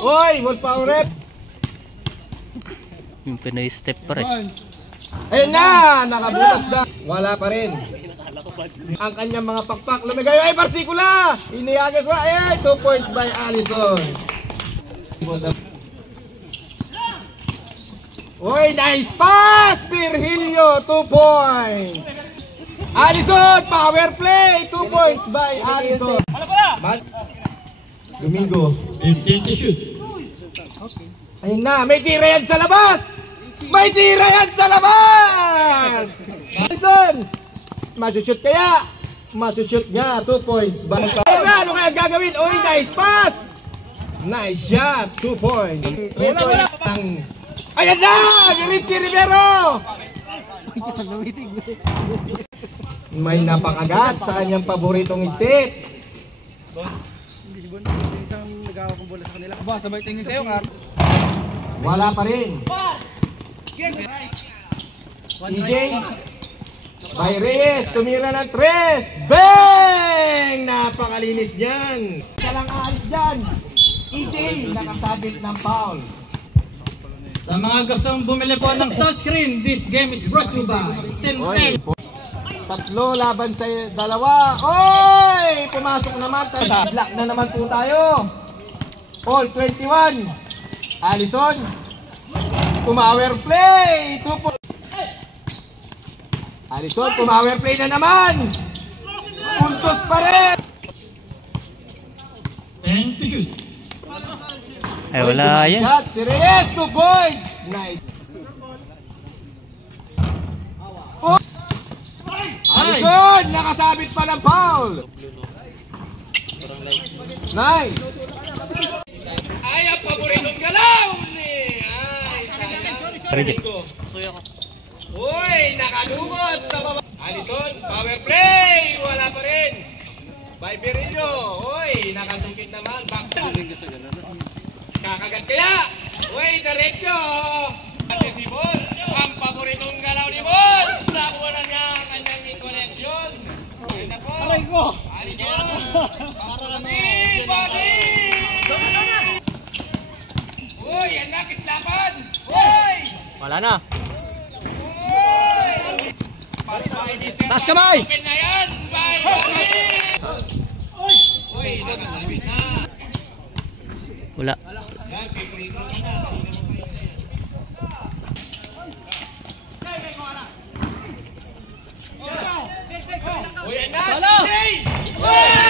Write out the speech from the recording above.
Uy, full power rep. Yung Pinoy step pa rin. Ayun na, nakabutas na. Wala pa rin. Ang kanyang mga pakpak lumigay. Ay, Parsikula! Iniyagas ko. Ay, 2 points by Allison. Uy, nice pass! Virgilio, 2 points. Allison, power play. 2 points by Allison. Domingo. 15 to shoot. Ayun na, may tira yan sa labas! May tira yan sa labas! Allison! Masushoot kaya? Masushoot nga, 2 points. Ayun na, ano kaya gagawin? Uy, nice pass! Nice shot, 2 points. 3 points ang... Ayan na! Richie Rivero! May napakagat sa kanyang paboritong step. Isang nag-aawak bola sa kanila. Ba, sabay tingin sa'yo, Kar. Wala pa rin. EJ by Reyes, tumira ng 3. Bang! Napakalinis niyan. Kalang aalis dyan. EJ nakasabit ng foul. Sa mga gustong bumili po ng sunscreen, this game is brought to you by Sintel. 3 laban sa 2. Oy! Pumasok naman. Black na naman po tayo. All 21. Allison. Pumower play. 2 points. Allison, pumower play na naman. Puntos pa rin. 10 to shoot. Ay, wala yan. Shot. Si Reyes, 2 points. Nice. Allison, nakasabit pa ng foul. Nice. Ay, ang paboritong galaw ni. Ay, uy, nakadungot sa baba. Allison, power play. Wala pa rin. By Virgilio. Uy, nakasungkit naman. Kakagat kaya. Uy, diretso. Ate si Boss, ang paboritong galaw ni Boss. Nakuha na niya ang kanyang connection. Ayun na po. Aray ko. Allison. Bakit? Uy, yan na, kislapan. Uy. Wala na. Uy. Taas kamay! Open na yan. Bye. Uy, nakasabit na. Wala. Yan, piprito na. Uy, yan na. Uy.